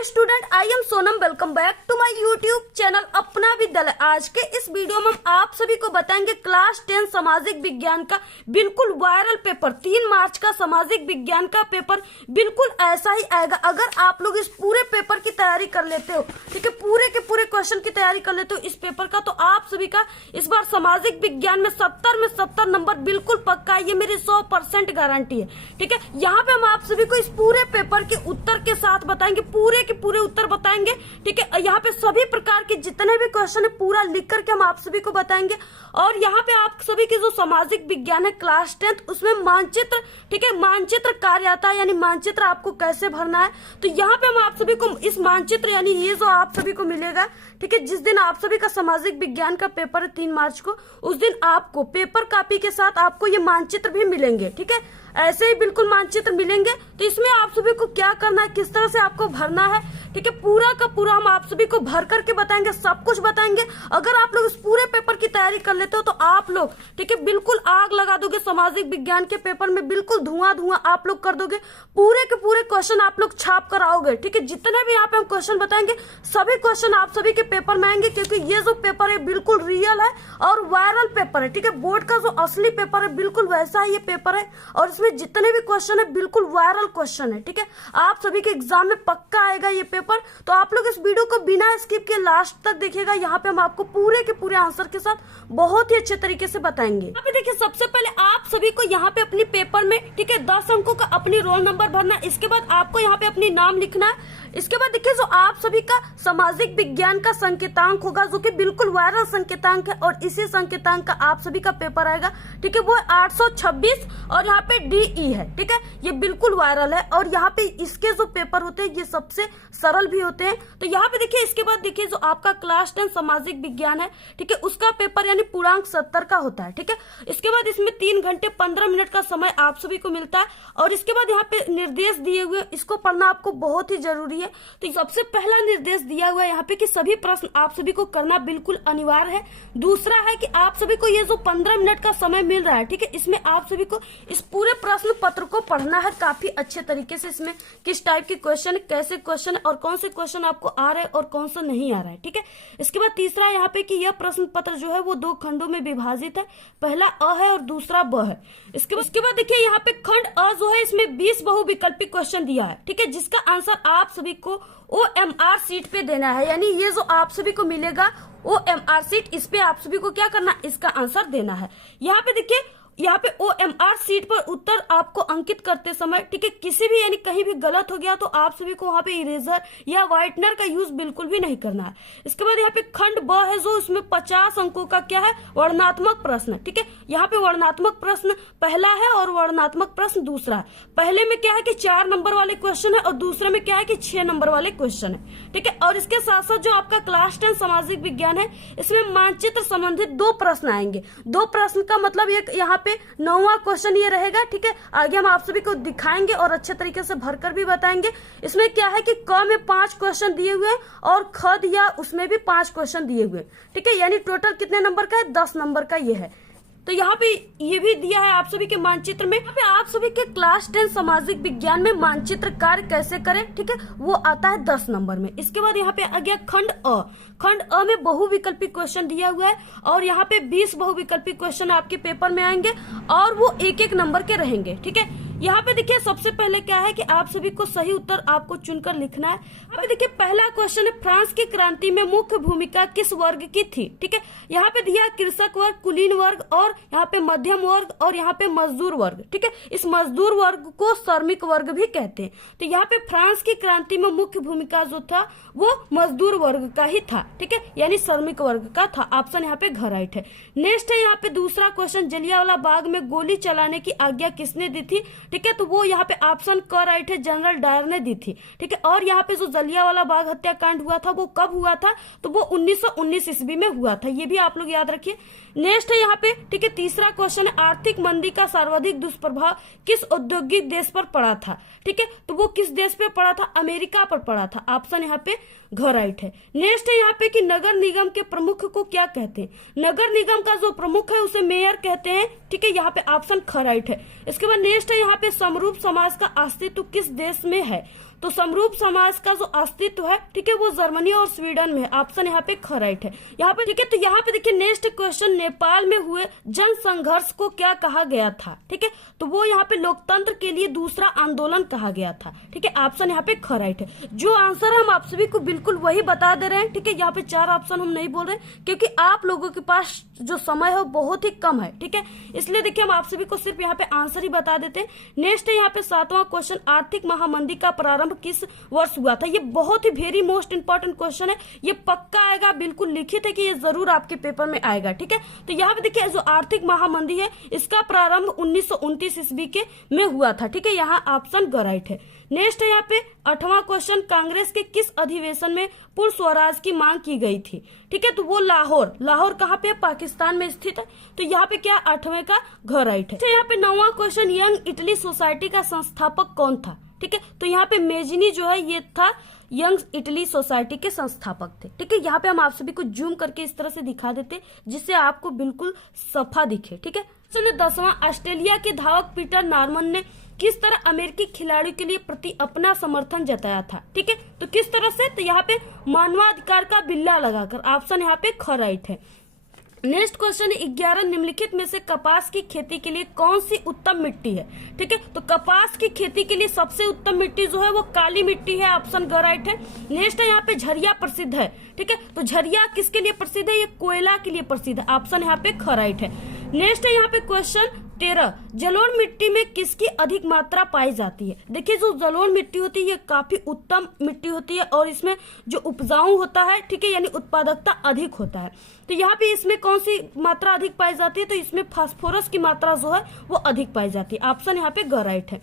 Student, I am Sonam. Welcome back to my YouTube channel Apna Vidyalaya. आज के इस वीडियो में हम आप सभी को बताएंगे क्लास 10 सामाजिक विज्ञान का बिल्कुल वायरल पेपर 3 मार्च का सामाजिक विज्ञान का पेपर बिल्कुल ऐसा ही आएगा। अगर आप लोग इस पूरे पेपर की तैयारी कर लेते हो, ठीक है, पूरे के पूरे क्वेश्चन की तैयारी कर लेते हो इस पेपर का, तो आप सभी का इस बार सामाजिक विज्ञान में 70 नंबर बिल्कुल पक्का है। ये मेरी 100% गारंटी है। ठीक है, यहाँ पे हम आप सभी को इस पूरे पेपर के उत्तर के साथ बताएंगे, पूरे के पूरे उत्तर बताएंगे। ठीक है, यहाँ पे सभी प्रकार के जितने भी क्वेश्चन है पूरा लिख करके हम आप सभी को बताएंगे। और यहाँ पे आप सभी की जो सामाजिक विज्ञान है क्लास 10 उसमें मानचित्र, ठीक है, मानचित्र कार्य आता है, यानी मानचित्र आपको कैसे भरना है। तो यहाँ पे हम आप सभी को इस मानचित्र यानी ये जो आप सभी को मिलेगा, ठीक है, जिस दिन आप सभी का सामाजिक विज्ञान का पेपर है 3 मार्च को, उस दिन आपको पेपर कॉपी के साथ आपको ये मानचित्र भी मिलेंगे। ठीक है, ऐसे ही बिल्कुल मानचित्र मिलेंगे। तो इसमें आप सभी को क्या करना है, किस तरह से आपको भरना है, ठीक है, पूरा का पूरा हम आप सभी को भर करके बताएंगे, सब कुछ बताएंगे। अगर आप लोग इस पूरे पेपर की तैयारी कर लेते हो तो आप लोग, ठीक है, बिल्कुल आग लगा दोगे सामाजिक विज्ञान के पेपर में, बिल्कुल धुआं आप लोग कर दोगे। पूरे के पूरे क्वेश्चन आप लोग छाप कर आओगे। ठीक है, जितने भी यहाँ पे हम क्वेश्चन बताएंगे सभी क्वेश्चन आप सभी के पेपर में आएंगे, क्योंकि ये जो पेपर है बिल्कुल रियल है और वायरल पेपर है। ठीक है, बोर्ड का जो असली पेपर है बिल्कुल वैसा ही ये पेपर है और इसमें जितने भी क्वेश्चन है बिल्कुल वायरल क्वेश्चन है। ठीक है, आप सभी के एग्जाम में पक्का आएगा ये पेपर। तो आप लोग इस वीडियो को बिना स्किप के लास्ट तक देखिएगा। यहाँ पे हम आपको पूरे के पूरे आंसर के साथ बहुत ही अच्छे तरीके से बताएंगे। यहाँ पे देखिए, सबसे पहले आप सभी को यहाँ पे अपनी पेपर में, ठीक है, 10 अंकों का अपनी रोल नंबर भरना है। इसके बाद आपको यहाँ पे अपनी नाम लिखना है। इसके बाद देखिए, जो आप सभी का सामाजिक विज्ञान का संकेतांक होगा, जो कि बिल्कुल वायरल संकेतांक है और इसी संकेतांक का आप सभी का पेपर आएगा। ठीक है, वो 826 और यहाँ पे DE है। ठीक है, ये बिल्कुल वायरल है और यहाँ पे इसके जो पेपर होते हैं ये सबसे सरल भी होते हैं। तो यहाँ पे देखिए, इसके बाद देखिए जो आपका क्लास 10 सामाजिक विज्ञान है, ठीक है, उसका पेपर यानी पूर्णांक 70 का होता है। ठीक है, इसके बाद इसमें 3 घंटे 15 मिनट का समय आप सभी को मिलता है और इसके बाद यहाँ पे निर्देश दिए हुए, इसको पढ़ना आपको बहुत ही जरूरी है। तो सबसे पहला निर्देश दिया हुआ है यहाँ पे कि सभी प्रश्न आप सभी को करना बिल्कुल अनिवार्य है। दूसरा है कि आप सभी को ये जो 15 मिनट का समय मिल रहा है, ठीक है, इसमें आप सभी को इस पूरे प्रश्न पत्र को पढ़ना है काफी अच्छे तरीके से। इसमें किस टाइप के क्वेश्चन, कैसे क्वेश्चन और कौन से क्वेश्चन आपको आ रहे हैं और कौन सा नहीं आ रहा है। ठीक है, इसके बाद तीसरा यहाँ पे कि यह प्रश्न पत्र जो है वो 2 खंडों में विभाजित है, पहला अ है और दूसरा ब है। इसके बाद देखिए, यहाँ पे खंड अ जो है इसमें 20 बहुविकल्पी क्वेश्चन दिया है। ठीक है, जिसका आंसर आप सभी को OMR सीट पे देना है, यानी ये जो आप सभी को मिलेगा OMR सीट, इस पे आप सभी को क्या करना, इसका आंसर देना है। यहाँ पे देखिए, यहाँ पे OMR सीट पर उत्तर आपको अंकित करते समय, ठीक है, किसी भी यानी कहीं भी गलत हो गया तो आप सभी को वहां पे इरेजर या व्हाइटनर का यूज बिल्कुल भी नहीं करना है। इसके बाद यहाँ पे खंड ब है जो इसमें 50 अंकों का क्या है, वर्णनात्मक प्रश्न। ठीक है, यहाँ पे वर्णनात्मक प्रश्न पहला है और वर्णनात्मक प्रश्न दूसरा है। पहले में क्या है कि 4 नंबर वाले क्वेश्चन है और दूसरे में क्या है कि 6 नंबर वाले क्वेश्चन है। ठीक है, और इसके साथ साथ जो आपका क्लास 10 सामाजिक विज्ञान है इसमें मानचित्र संबंधित 2 प्रश्न आएंगे। 2 प्रश्न का मतलब एक यहाँ पे 9वां क्वेश्चन ये रहेगा। ठीक है, आगे हम आप सभी को दिखाएंगे और अच्छे तरीके से भरकर भी बताएंगे। इसमें क्या है कि क में 5 क्वेश्चन दिए हुए हैं और ख दिया उसमें भी 5 क्वेश्चन दिए हुए। ठीक है, यानी टोटल कितने नंबर का है, 10 नंबर का ये है। तो यहाँ पे ये भी दिया है आप सभी के मानचित्र में। यहाँ पे आप सभी के क्लास 10 सामाजिक विज्ञान में मानचित्र कार्य कैसे करें, ठीक है, वो आता है 10 नंबर में। इसके बाद यहाँ पे आ गया खंड अ। खंड अ में बहुविकल्पी क्वेश्चन दिया हुआ है और यहाँ पे 20 बहुविकल्पी क्वेश्चन आपके पेपर में आएंगे और वो 1-1 नंबर के रहेंगे। ठीक है, यहाँ पे देखिए, सबसे पहले क्या है कि आप सभी को सही उत्तर आपको चुनकर लिखना है। यहाँ पे देखिए, पहला क्वेश्चन है, फ्रांस की क्रांति में मुख्य भूमिका किस वर्ग की थी। ठीक है, यहाँ पे दिया कृषक वर्ग, कुलीन वर्ग और यहाँ पे मध्यम वर्ग और यहाँ पे मजदूर वर्ग। ठीक है, इस मजदूर वर्ग को श्रमिक वर्ग भी कहते हैं। तो यहाँ पे फ्रांस की क्रांति में मुख्य भूमिका जो था वो मजदूर वर्ग का ही था। ठीक है, यानी श्रमिक वर्ग का था। ऑप्शन यहाँ पे घ राइट है। नेक्स्ट है यहाँ पे दूसरा क्वेश्चन, जलियांवाला बाग में गोली चलाने की आज्ञा किसने दी थी। ठीक है, तो वो यहाँ पे ऑप्शन क राइट है, जनरल डायर ने दी थी। ठीक है, और यहाँ पे जो जलियांवाला बाग हत्याकांड हुआ था वो कब हुआ था, तो वो 1919 ईस्वी में हुआ था। ये भी आप लोग याद रखिए। नेक्स्ट है यहाँ पे, ठीक है, तीसरा क्वेश्चन है, आर्थिक मंदी का सर्वाधिक दुष्प्रभाव किस औद्योगिक देश पर पड़ा था। ठीक है, तो वो किस देश पे पड़ा था, अमेरिका पर पड़ा था। ऑप्शन यहाँ पे घ राइट है। नेक्स्ट है यहाँ पे कि नगर निगम के प्रमुख को क्या कहते हैं। नगर निगम का जो प्रमुख है उसे मेयर कहते हैं। ठीक है, यहाँ पे ऑप्शन ख राइट है। इसके बाद नेक्स्ट है यहाँ पे समरूप समाज का अस्तित्व किस देश में है। तो समरूप समाज का जो अस्तित्व है, ठीक है, वो जर्मनी और स्वीडन में है। ऑप्शन यहाँ पे राइट है यहाँ पे, ठीक है। तो यहाँ पे देखिए नेक्स्ट क्वेश्चन, नेपाल में हुए जन संघर्ष को क्या कहा गया था, ठीक है, तो वो यहाँ पे लोकतंत्र के लिए दूसरा आंदोलन कहा गया था, ठीक है। ऑप्शन यहाँ पे राइट है। जो आंसर हम आप सभी को बिल्कुल वही बता दे रहे हैं, ठीक है। यहाँ पे 4 ऑप्शन हम नहीं बोल रहे क्योंकि आप लोगों के पास जो समय है बहुत ही कम है, ठीक है, इसलिए देखिए हम आप सभी को सिर्फ यहाँ पे आंसर ही बता देते हैं। नेक्स्ट है यहाँ पे 7वां क्वेश्चन, आर्थिक महामंदी का प्रारंभ किस वर्ष हुआ था। ये बहुत ही वेरी मोस्ट इंपॉर्टेंट क्वेश्चन है, ये पक्का आएगा, बिल्कुल लिखित है कि ये जरूर आपके पेपर में आएगा, ठीक है। तो यहाँ पे देखिए जो आर्थिक महामंदी है इसका प्रारंभ 1929 ईस्वी के में हुआ था, ठीक है। यहाँ ऑप्शन राइट है। नेक्स्ट है यहाँ पे 8वां क्वेश्चन, कांग्रेस के किस अधिवेशन में पूर्ण स्वराज की मांग की गई थी, ठीक है, तो वो लाहौर कहाँ पे, पाकिस्तान में स्थित है। तो यहाँ पे क्या 8वें का राइट है। तो यहाँ पे 9वां क्वेश्चन, यंग इटली सोसाइटी का संस्थापक कौन था, ठीक है, तो यहाँ पे मेजनी जो है ये था यंग इटली सोसाइटी के संस्थापक थे, ठीक है। यहाँ पे हम आप सभी को जूम करके इस तरह से दिखा देते जिससे आपको बिल्कुल सफा दिखे, ठीक है। 10वां, ऑस्ट्रेलिया के धावक पीटर नॉर्मन ने किस तरह अमेरिकी खिलाड़ियों के लिए प्रति अपना समर्थन जताया था, ठीक है, तो किस तरह से, तो यहाँ पे मानवाधिकार का बिल्ला लगाकर। ऑप्शन यहाँ पे राइट है। नेक्स्ट क्वेश्चन 11, निम्नलिखित में से कपास की खेती के लिए कौन सी उत्तम मिट्टी है, ठीक है, तो कपास की खेती के लिए सबसे उत्तम मिट्टी जो है वो काली मिट्टी है। ऑप्शन राइट है। नेक्स्ट है यहाँ पे झरिया प्रसिद्ध है, ठीक है, तो झरिया किसके लिए प्रसिद्ध है, ये कोयला के लिए प्रसिद्ध है। ऑप्शन यहाँ पे राइट है। नेक्स्ट है यहाँ पे क्वेश्चन 13, जलोढ़ मिट्टी में किसकी अधिक मात्रा पाई जाती है। देखिए जो जलोढ़ मिट्टी होती है ये काफी उत्तम मिट्टी होती है और इसमें जो उपजाऊ होता है, ठीक है, यानी उत्पादकता अधिक होता है। तो यहाँ पे इसमें कौन सी मात्रा अधिक पाई जाती है, तो इसमें फास्फोरस की मात्रा जो है वो अधिक पाई जाती है। ऑप्शन यहाँ पे राइट है।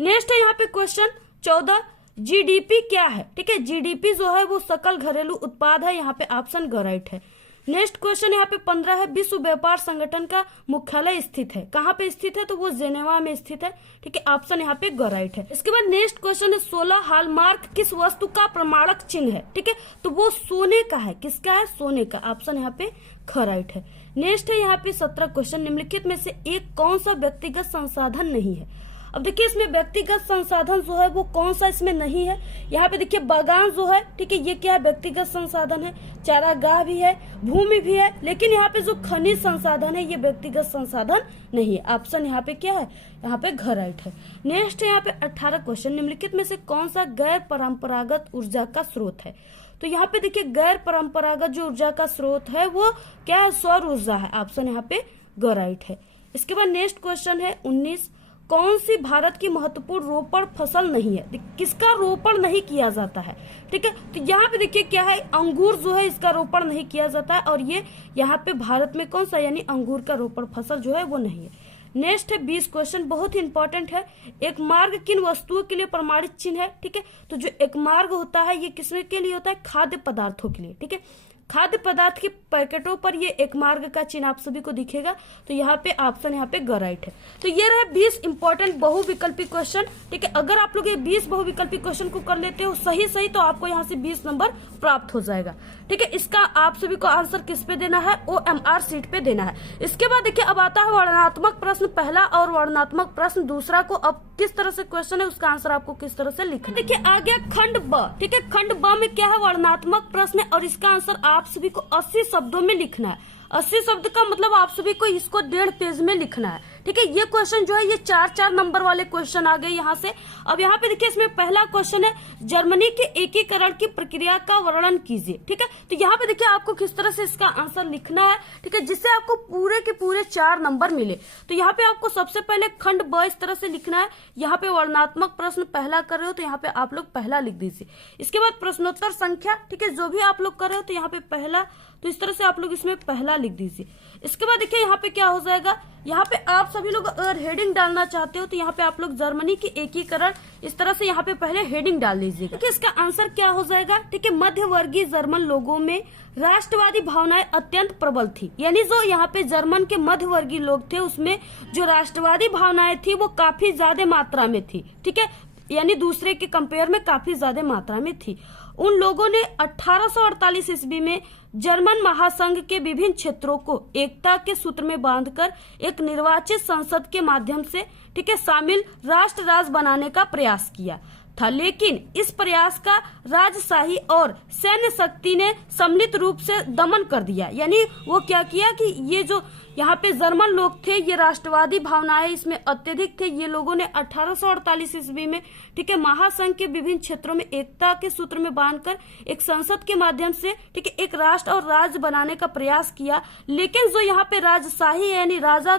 नेक्स्ट है यहाँ पे क्वेश्चन 14, जीडीपी क्या है, ठीक है, जीडीपी जो है वो सकल घरेलू उत्पाद है। यहाँ पे ऑप्शन राइट है। नेक्स्ट क्वेश्चन यहाँ पे 15 है, विश्व व्यापार संगठन का मुख्यालय स्थित है, कहाँ पे स्थित है, तो वो जेनेवा में स्थित है, ठीक है। ऑप्शन यहाँ पे राइट है। इसके बाद नेक्स्ट क्वेश्चन है 16, हॉलमार्क किस वस्तु का प्रमाणक चिन्ह है, ठीक है, तो वो सोने का है। किसका है, सोने का। ऑप्शन यहाँ पे राइट है। नेक्स्ट है यहाँ पे 17 क्वेश्चन, निम्नलिखित में से एक कौन सा व्यक्तिगत संसाधन नहीं है। अब देखिए इसमें व्यक्तिगत संसाधन जो है वो कौन सा इसमें नहीं है। यहाँ पे देखिए बागान जो है, ठीक है, ये क्या है, व्यक्तिगत संसाधन है। चारागाह भी है, भूमि भी है, लेकिन यहाँ पे जो खनिज संसाधन है ये व्यक्तिगत संसाधन नहीं है। ऑप्शन यहाँ पे क्या है, यहाँ पे राइट है। नेक्स्ट है यहाँ पे 18 क्वेश्चन, निम्नलिखित में से कौन सा गैर परंपरागत ऊर्जा का स्रोत है। तो यहाँ पे देखिए गैर परंपरागत जो ऊर्जा का स्रोत है वो क्या है, सौर ऊर्जा है। ऑप्शन यहाँ पे राइट है। इसके बाद नेक्स्ट क्वेश्चन है 19, कौन सी भारत की महत्वपूर्ण रोपण फसल नहीं है, किसका रोपण नहीं किया जाता है, ठीक है, तो यहाँ पे देखिए क्या है, अंगूर जो है इसका रोपण नहीं किया जाता है और ये यहाँ पे भारत में कौन सा, यानी अंगूर का रोपण फसल जो है वो नहीं है। नेक्स्ट है 20 क्वेश्चन, बहुत ही इंपॉर्टेंट है, एक मार्ग किन वस्तुओं के लिए प्रमाणित चिन्ह है, ठीक है, तो जो एक मार्ग होता है ये किसके के लिए होता है, खाद्य पदार्थों के लिए, ठीक है। खाद्य पदार्थ के पैकेटों पर ये एक मार्ग का चिन्ह आप सभी को दिखेगा, तो यहाँ पे ऑप्शन यहाँ पे राइट है। तो ये रहे 20 इंपॉर्टेंट बहुविकल्पी क्वेश्चन, ठीक है। अगर आप लोग ये 20 बहुविकल्पी क्वेश्चन को कर लेते हो सही तो आपको यहाँ से 20 नंबर प्राप्त हो जाएगा, ठीक है। इसका आप सभी को आंसर किस पे देना है, OMR सीट पे देना है। इसके बाद देखिए अब आता है वर्णनात्मक प्रश्न पहला और वर्णनात्मक प्रश्न दूसरा को। अब किस तरह से क्वेश्चन है उसका आंसर आपको किस तरह से लिखना है। देखिए आ गया खंड ब, ठीक है, खंड ब में क्या है, वर्णनात्मक प्रश्न है और इसका आंसर आप सभी को 80 शब्दों में लिखना है। 80 शब्द का मतलब आप सभी को इसको 1.5 पेज में लिखना है, ठीक है। ये क्वेश्चन जो है ये 4-4 नंबर वाले क्वेश्चन आ गए यहाँ से। अब यहाँ पे देखिए इसमें पहला क्वेश्चन है, जर्मनी के एकीकरण की प्रक्रिया का वर्णन कीजिए, ठीक है। तो यहाँ पे देखिए आपको किस तरह से इसका आंसर लिखना है, ठीक है, जिससे आपको पूरे के पूरे 4 नंबर मिले। तो यहाँ पे आपको सबसे पहले खंड ब इस तरह से लिखना है। यहाँ पे वर्णनात्मक प्रश्न पहला कर रहे हो तो यहाँ पे आप लोग पहला लिख दीजिए। इसके बाद प्रश्नोत्तर संख्या, ठीक है, जो भी आप लोग कर रहे हो तो यहाँ पे पहला, तो इस तरह से आप लोग इसमें पहला लिख दीजिए। इसके बाद देखिए यहाँ पे क्या हो जाएगा, यहाँ पे आप सभी लोग अगर हेडिंग डालना चाहते हो तो यहाँ पे आप लोग जर्मनी की एकीकरण इस तरह से यहाँ पे पहले हेडिंग डाल लीजिएगा। ठीक है, इसका आंसर क्या हो जाएगा, ठीक है, मध्य वर्गीय जर्मन लोगों में राष्ट्रवादी भावनाएं अत्यंत प्रबल थी। यानी जो यहाँ पे जर्मन के मध्य वर्गीय लोग थे उसमें जो राष्ट्रवादी भावनाएं थी वो काफी ज्यादा मात्रा में थी, ठीक है, यानी दूसरे के कंपेयर में काफी ज्यादा मात्रा में थी। उन लोगों ने 1848 ईस्वी में जर्मन महासंघ के विभिन्न क्षेत्रों को एकता के सूत्र में बांधकर एक निर्वाचित संसद के माध्यम से, ठीक है, शामिल राष्ट्र राज्य बनाने का प्रयास किया। था, लेकिन इस प्रयास का राजशाही और सैन्य शक्ति ने सम्मिलित रूप से दमन कर दिया। यानी वो क्या किया कि ये जो यहाँ पे जर्मन लोग थे, ये राष्ट्रवादी भावनाएं इसमें अत्यधिक थे। ये लोगों ने 1848 ईस्वी में ठीक है महासंघ के विभिन्न क्षेत्रों में एकता के सूत्र में बांधकर एक संसद के माध्यम से ठीक है एक राष्ट्र और राज्य बनाने का प्रयास किया। लेकिन जो यहाँ पे राजशाही यानी राजा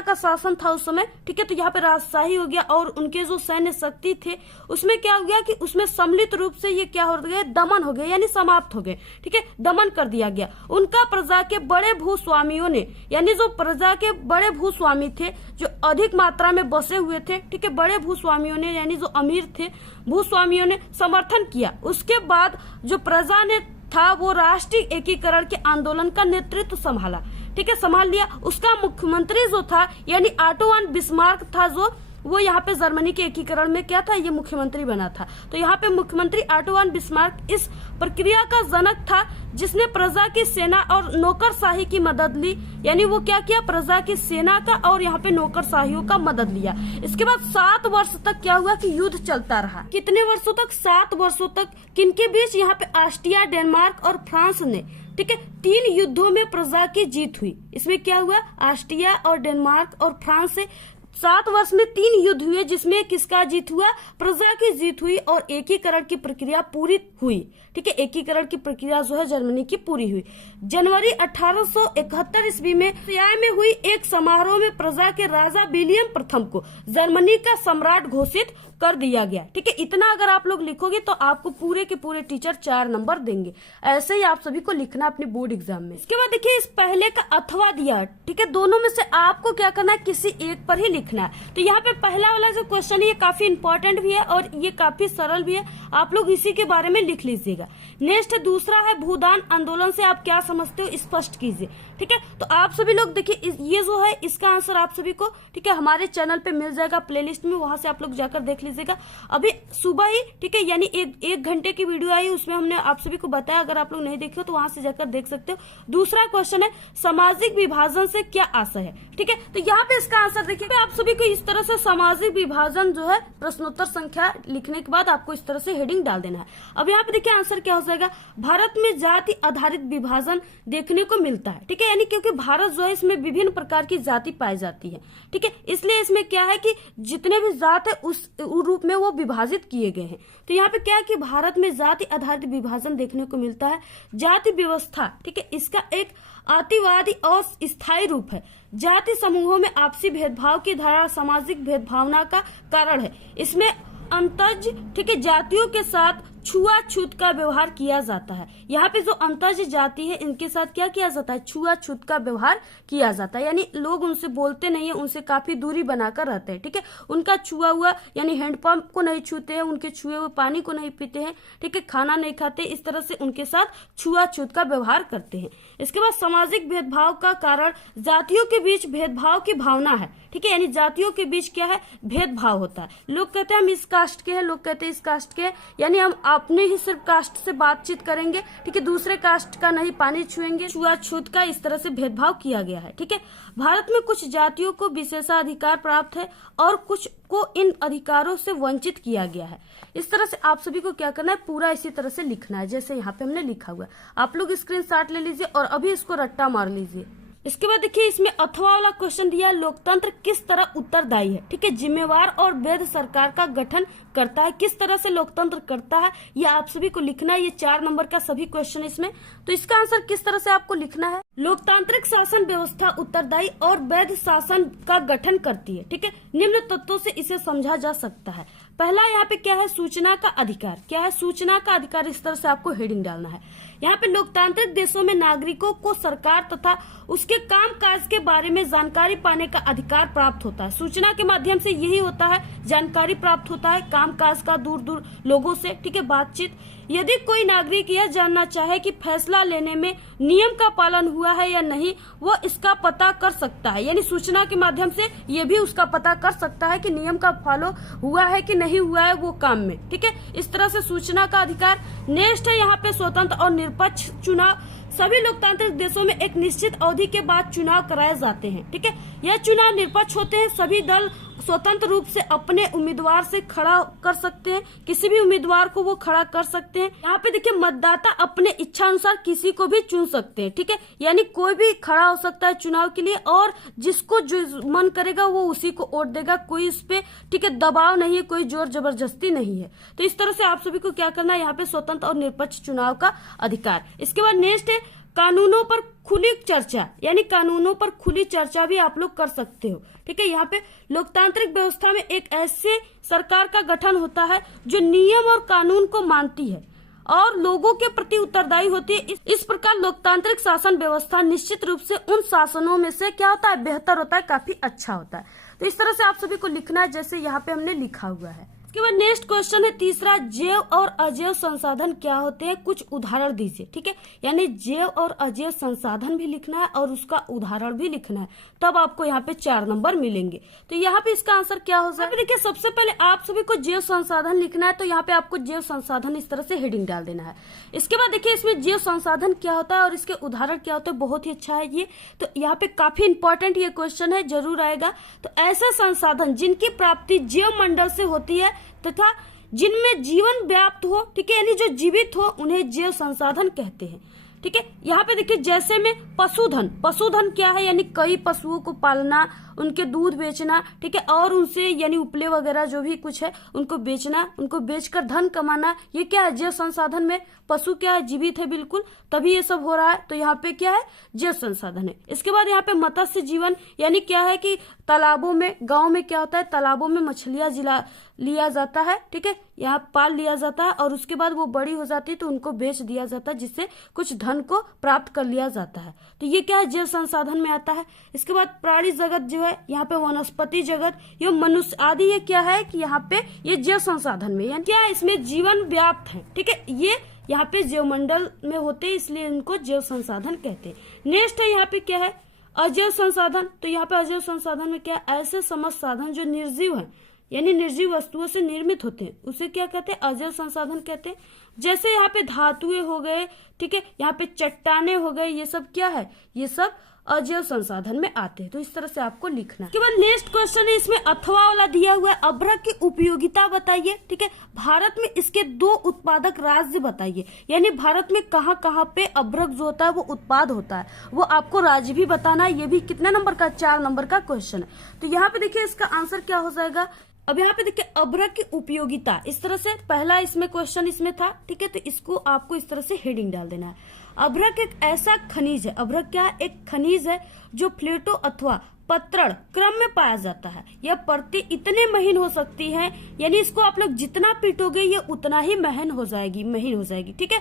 का शासन था उस समय, ठीक है, तो यहाँ पे राजशाही हो गया और उनके जो सैन्य शक्ति थे उसमें क्या हो गया कि उसमें सम्मिलित रूप से ये क्या हो गया, दमन हो गया, यानी समाप्त हो गए। ठीक है, दमन कर दिया गया। उनका प्रजा के बड़े भूस्वामियों ने, यानी जो प्रजा के बड़े भूस्वामी थे जो अधिक मात्रा में बसे हुए थे, ठीक है, बड़े भूस्वामियों ने यानी जो अमीर थे भूस्वामियों ने समर्थन किया। उसके बाद जो प्रजा ने था वो राष्ट्रीय एकीकरण के आंदोलन का नेतृत्व संभाला, ठीक है, संभाल लिया। उसका मुख्यमंत्री जो था यानी ऑटो वन बिस्मार्क था, जो वो यहाँ पे जर्मनी के एकीकरण में क्या था, ये मुख्यमंत्री बना था। तो यहाँ पे मुख्यमंत्री ऑटो वन बिस्मार्क इस प्रक्रिया का जनक था जिसने प्रजा की सेना और नौकरशाही की मदद ली। यानी वो क्या किया, प्रजा की सेना का और यहाँ पे नौकरशाहियों का मदद लिया। इसके बाद 7 वर्ष तक क्या हुआ कि युद्ध चलता रहा। कितने वर्षों तक? 7 वर्षों तक। किनके बीच? यहाँ पे ऑस्ट्रिया, डेनमार्क और फ्रांस ने, ठीक है, 3 युद्धों में प्रजा की जीत हुई। इसमें क्या हुआ, ऑस्ट्रिया और डेनमार्क और फ्रांस से 7 वर्ष में 3 युद्ध हुए जिसमें किसका जीत हुआ, प्रजा की जीत हुई और एकीकरण की प्रक्रिया पूरी हुई। ठीक है, एकीकरण की प्रक्रिया जो है जर्मनी की पूरी हुई। जनवरी 1871 ईस्वी में सियाय में हुई एक समारोह में प्रजा के राजा विलियम प्रथम को जर्मनी का सम्राट घोषित कर दिया गया। ठीक है, इतना अगर आप लोग लिखोगे तो आपको पूरे के पूरे टीचर 4 नंबर देंगे। ऐसे ही आप सभी को लिखना अपने बोर्ड एग्जाम में। इसके बाद देखिए इस पहले का अथवा दिया, ठीक है, दोनों में से आपको क्या करना है, किसी एक पर ही लिखना है। तो यहाँ पे पहला वाला जो क्वेश्चन है ये काफी इंपॉर्टेंट भी है और ये काफी सरल भी है, आप लोग इसी के बारे में लिख लीजिएगा। नेक्स्ट दूसरा है भूदान आंदोलन से आप क्या समझते हो, स्पष्ट कीजिए। ठीक है, तो आप सभी लोग देखिए ये जो है इसका आंसर आप सभी को, ठीक है, हमारे चैनल पे मिल जाएगा प्लेलिस्ट में, वहां से आप लोग जाकर देख लीजिएगा। अभी सुबह ही, ठीक है, यानी एक घंटे की वीडियो आई, उसमें हमने आप सभी को बताया, अगर आप लोग नहीं देखे हो तो वहां से जाकर देख सकते हो। दूसरा क्वेश्चन है सामाजिक विभाजन से क्या आशय है। ठीक है, तो यहाँ पे इसका आंसर देखिए, आप सभी को इस तरह से सामाजिक विभाजन जो है प्रश्नोत्तर संख्या लिखने के बाद आपको इस तरह से हेडिंग डाल देना है। अब यहाँ पे देखिए आंसर क्या हो जाएगा, भारत में जाति आधारित विभाजन देखने को मिलता है। ठीक है, यानी क्योंकि भारत जो है इसमें विभिन्न प्रकार की जाति पाई जाती है। ठीक है, इसलिए इसमें क्या है कि जितने भी जात है उस रूप में वो विभाजित किए गए हैं। तो यहाँ पे क्या है कि भारत में जाति आधारित विभाजन देखने को मिलता है। जाति व्यवस्था, ठीक है, इसका एक अतिवादी और स्थायी रूप है। जाति समूहों में आपसी भेदभाव की धारा सामाजिक भेदभावना का कारण है। इसमें अंतज, ठीक है, जातियों के साथ छुआछूत का व्यवहार किया जाता है। यहाँ पे जो अंतज जाति है इनके साथ क्या किया जाता है, छुआछूत का व्यवहार किया जाता है। यानी लोग उनसे बोलते नहीं है, उनसे काफी दूरी बनाकर रहते हैं। ठीक है, उनका छुआ हुआ यानी हैंडपंप को नहीं छूते हैं, उनके छुए हुए पानी को नहीं पीते हैं। ठीक है, खाना नहीं खाते, इस तरह से उनके साथ छुआछूत का व्यवहार करते हैं। इसके बाद सामाजिक भेदभाव का कारण जातियों के बीच भेदभाव की भावना है। ठीक है, यानी जातियों के बीच क्या है, भेदभाव होता है। लोग कहते हैं हम इस कास्ट के हैं, लोग कहते हैं इस कास्ट के हैं, यानी हम अपने ही सिर्फ कास्ट से बातचीत करेंगे। ठीक है, दूसरे कास्ट का नहीं पानी छुएंगे, छुआछूत का इस तरह से भेदभाव किया गया है। ठीक है, भारत में कुछ जातियों को विशेषाधिकार प्राप्त है और कुछ को इन अधिकारों से वंचित किया गया है। इस तरह से आप सभी को क्या करना है, पूरा इसी तरह से लिखना है जैसे यहाँ पे हमने लिखा हुआ है। आप लोग स्क्रीनशॉट ले लीजिए और अभी इसको रट्टा मार लीजिए। इसके बाद देखिए इसमें अथवा वाला क्वेश्चन दिया है, लोकतंत्र किस तरह उत्तरदायी है। ठीक है, जिम्मेवार और वैध सरकार का गठन करता है। किस तरह से लोकतंत्र करता है ये आप सभी को लिखना है। ये 4 नंबर का सभी क्वेश्चन इसमें, तो इसका आंसर किस तरह से आपको लिखना है, लोकतांत्रिक शासन व्यवस्था उत्तरदायी और वैध शासन का गठन करती है। ठीक है, निम्न तत्वों से इसे समझा जा सकता है। पहला यहाँ पे क्या है, सूचना का अधिकार। क्या है, सूचना का अधिकार, इस तरह से आपको हेडिंग डालना है। यहाँ पे लोकतांत्रिक देशों में नागरिकों को सरकार तथा उसके काम काज के बारे में जानकारी पाने का अधिकार प्राप्त होता है। सूचना के माध्यम से यही होता है, जानकारी प्राप्त होता है काम काज का, दूर दूर लोगों से। ठीक है, बातचीत। यदि कोई नागरिक यह जानना चाहे कि फैसला लेने में नियम का पालन हुआ है या नहीं, वो इसका पता कर सकता है। यानी सूचना के माध्यम से ये भी उसका पता कर सकता है कि नियम का फॉलो हुआ है कि नहीं हुआ है वो काम में। ठीक है, इस तरह से सूचना का अधिकार। नेक्स्ट है यहाँ पे स्वतंत्र और निष्पक्ष चुनाव। सभी लोकतांत्रिक देशों में एक निश्चित अवधि के बाद चुनाव कराए जाते हैं। ठीक है, यह चुनाव निष्पक्ष होते हैं। सभी दल स्वतंत्र रूप से अपने उम्मीदवार से खड़ा कर सकते हैं, किसी भी उम्मीदवार को वो खड़ा कर सकते हैं। यहाँ पे देखिए मतदाता अपने इच्छा अनुसार किसी को भी चुन सकते हैं, ठीक है, यानी कोई भी खड़ा हो सकता है चुनाव के लिए और जिसको जो मन करेगा वो उसी को वोट देगा, कोई उस पे ठीक है दबाव नहीं है, कोई जोर जबरदस्ती नहीं है। तो इस तरह से आप सभी को क्या करना है, यहाँ पे स्वतंत्र और निष्पक्ष चुनाव का अधिकार। इसके बाद नेक्स्ट है कानूनों पर खुली चर्चा, यानी कानूनों पर खुली चर्चा भी आप लोग कर सकते हो, ठीक है। यहाँ पे लोकतांत्रिक व्यवस्था में एक ऐसे सरकार का गठन होता है जो नियम और कानून को मानती है और लोगों के प्रति उत्तरदायी होती है। इस प्रकार लोकतांत्रिक शासन व्यवस्था निश्चित रूप से उन शासनों में से क्या होता है, बेहतर होता है, काफी अच्छा होता है। तो इस तरह से आप सभी को लिखना है जैसे यहाँ पे हमने लिखा हुआ है। इसके बाद नेक्स्ट क्वेश्चन है तीसरा, जैव और अजैव संसाधन क्या होते हैं, कुछ उदाहरण दीजिए, ठीक है। यानी जैव और अजैव संसाधन भी लिखना है और उसका उदाहरण भी लिखना है, तब आपको यहाँ पे 4 नंबर मिलेंगे। तो यहाँ पे इसका आंसर क्या हो जाएगा, देखिए सबसे पहले आप सभी को जैव संसाधन लिखना है, तो यहाँ पे आपको जैव संसाधन इस तरह से हेडिंग डाल देना है। इसके बाद देखिए इसमें जैव संसाधन क्या होता है और इसके उदाहरण क्या होते हैं, बहुत ही अच्छा है ये। तो यहाँ पे काफी इंपॉर्टेंट ये क्वेश्चन है, जरूर आएगा। तो ऐसे संसाधन जिनकी प्राप्ति जैव मंडल से होती है तथा जिनमें जीवन व्याप्त हो, ठीक है, यानी जो जीवित हो, उन्हें जैव संसाधन कहते हैं, ठीक है। यहाँ पे देखिए जैसे में पशुधन, पशुधन क्या है, यानी कई पशुओं को पालना, उनके दूध बेचना, ठीक है, और उनसे यानी उपले वगैरह जो भी कुछ है उनको बेचना, उनको बेचकर धन कमाना, ये क्या है, जैव संसाधन में। पशु क्या है, जीवित है बिल्कुल, तभी ये सब हो रहा है, तो यहाँ पे क्या है, जैव संसाधन है। इसके बाद यहाँ पे मत्स्य जीवन, यानी क्या है कि तालाबों में, गांव में क्या होता है, तालाबों में मछलियां लिया जाता है, ठीक है, यहाँ पाल लिया जाता है और उसके बाद वो बड़ी हो जाती है तो उनको बेच दिया जाता है, जिससे कुछ धन को प्राप्त कर लिया जाता है। तो ये क्या है, जैव संसाधन में आता है। इसके बाद प्राणी जगत जो है, यहाँ पे वनस्पति जगत, ये मनुष्य आदि, ये क्या है कि यहाँ पे ये जैव संसाधन में, यानी क्या है, इसमें जीवन व्याप्त है, ठीक है, ये यहाँ पे जैव मंडल में होते हैं, इसलिए इनको जैव संसाधन कहते हैं। नेक्स्ट है यहाँ पे क्या है, अजैव संसाधन। तो यहाँ पे अजैव संसाधन में क्या है, ऐसे समस्त साधन जो निर्जीव है, यानी निर्जीव वस्तुओं से निर्मित होते हैं, उसे क्या कहते हैं, अजैव संसाधन कहते हैं। जैसे यहाँ पे धातुएं हो गए, ठीक है, यहाँ पे चट्टाने हो गए, ये सब क्या है, ये सब अजैव संसाधन में आते हैं। तो इस तरह से आपको लिखना है। केवल नेक्स्ट क्वेश्चन है, इसमें अथवा वाला दिया हुआ है, अभ्रक की उपयोगिता बताइए, ठीक है। भारत में इसके 2 उत्पादक राज्य बताइए, यानी भारत में कहाँ कहाँ पे अभ्रक जो होता है वो उत्पाद होता है, वो आपको राज्य भी बताना है। ये भी कितने नंबर का, 4 नंबर का क्वेश्चन है। तो यहाँ पे देखिए इसका आंसर क्या हो जाएगा। अब यहाँ पे देखिए अभ्रक की उपयोगिता, इस तरह से पहला इसमें क्वेश्चन इसमें था, ठीक है, तो इसको आपको इस तरह से हेडिंग डाल देना है। अभ्रक एक ऐसा खनिज है, अभ्रक क्या है, एक खनिज है जो प्लेटो अथवा पत्रण क्रम में पाया जाता है। यह परतें इतने महीन हो सकती हैं, यानी इसको आप लोग जितना पीटोगे ये उतना ही महीन हो जाएगी, ठीक है,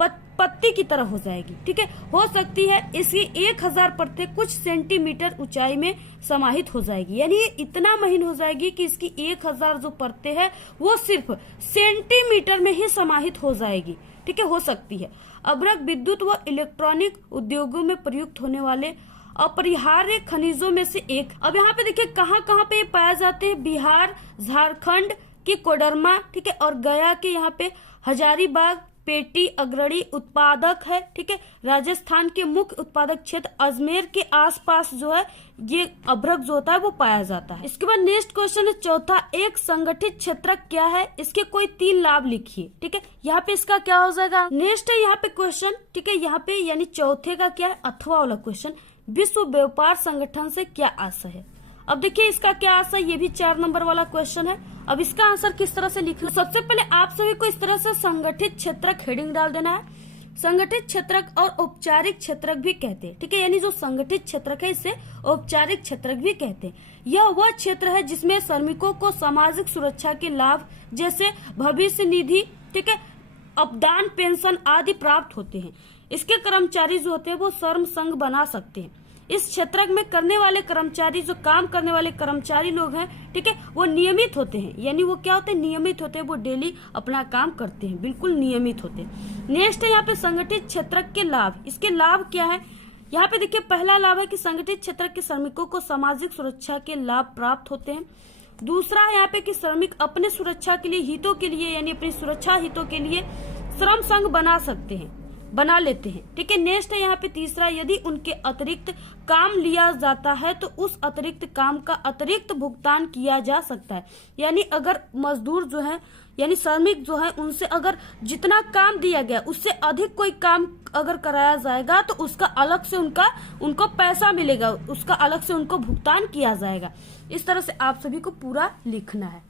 पत्ती की तरह हो जाएगी, ठीक है, हो सकती है। इसकी 1000 परतें कुछ सेंटीमीटर ऊंचाई में समाहित हो जाएगी, यानी ये इतना महीन हो जाएगी कि इसकी 1000 जो परतें हैं वो सिर्फ सेंटीमीटर में ही समाहित हो जाएगी, ठीक है, हो सकती है। अभ्रक विद्युत व इलेक्ट्रॉनिक उद्योगों में प्रयुक्त होने वाले अपरिहार्य खनिजों में से एक। अब यहाँ पे देखिए कहाँ कहाँ पे पाए जाते हैं, बिहार, झारखंड के कोडरमा, ठीक है, और गया के यहाँ पे हजारीबाग, पेटी अग्रणी उत्पादक है, ठीक है। राजस्थान के मुख्य उत्पादक क्षेत्र अजमेर के आसपास जो है ये अभ्रक जो होता है वो पाया जाता है। इसके बाद नेक्स्ट क्वेश्चन है चौथा, एक संगठित क्षेत्रक क्या है, इसके कोई 3 लाभ लिखिए, ठीक है। यहाँ पे इसका क्या हो जाएगा, नेक्स्ट है यहाँ पे क्वेश्चन, ठीक है, यहाँ पे यानी चौथे का क्या है, अथवा वाला क्वेश्चन, विश्व व्यापार संगठन से क्या आशय है। अब देखिए इसका क्या आंसर, ये भी 4 नंबर वाला क्वेश्चन है। अब इसका आंसर किस तरह से लिखना, सबसे पहले आप सभी को इस तरह से संगठित क्षेत्रक हेडिंग डाल देना है। संगठित क्षेत्रक और औपचारिक क्षेत्रक भी कहते हैं, ठीक है, यानी जो संगठित क्षेत्रक है इसे औपचारिक क्षेत्रक भी कहते हैं। यह वह क्षेत्र है जिसमें श्रमिकों को सामाजिक सुरक्षा के लाभ जैसे भविष्य निधि, ठीक है, अपदान, पेंशन आदि प्राप्त होते हैं। इसके कर्मचारी जो होते हैं वो श्रम संघ बना सकते हैं। इस क्षेत्र में करने वाले कर्मचारी, जो काम करने वाले कर्मचारी लोग हैं, ठीक है, वो नियमित होते हैं, यानी वो क्या होते हैं, नियमित होते हैं, वो डेली अपना काम करते हैं, बिल्कुल नियमित होते हैं। नेक्स्ट है यहाँ पे संगठित क्षेत्र के लाभ, इसके लाभ क्या है, यहाँ पे देखिए पहला लाभ है कि संगठित क्षेत्र के श्रमिकों को सामाजिक सुरक्षा के लाभ प्राप्त होते हैं। दूसरा है यहाँ पे कि श्रमिक अपने सुरक्षा के लिए, हितों के लिए, यानी अपनी सुरक्षा हितों के लिए श्रम संघ बना सकते हैं, बना लेते हैं। ठीक है, नेक्स्ट है यहाँ पे तीसरा, यदि उनके अतिरिक्त काम लिया जाता है तो उस अतिरिक्त काम का अतिरिक्त भुगतान किया जा सकता है। यानी अगर मजदूर जो है यानी श्रमिक जो है उनसे अगर जितना काम दिया गया उससे अधिक कोई काम अगर कराया जाएगा तो उसका अलग से उनको पैसा मिलेगा, उसका अलग से उनको भुगतान किया जाएगा। इस तरह से आप सभी को पूरा लिखना है।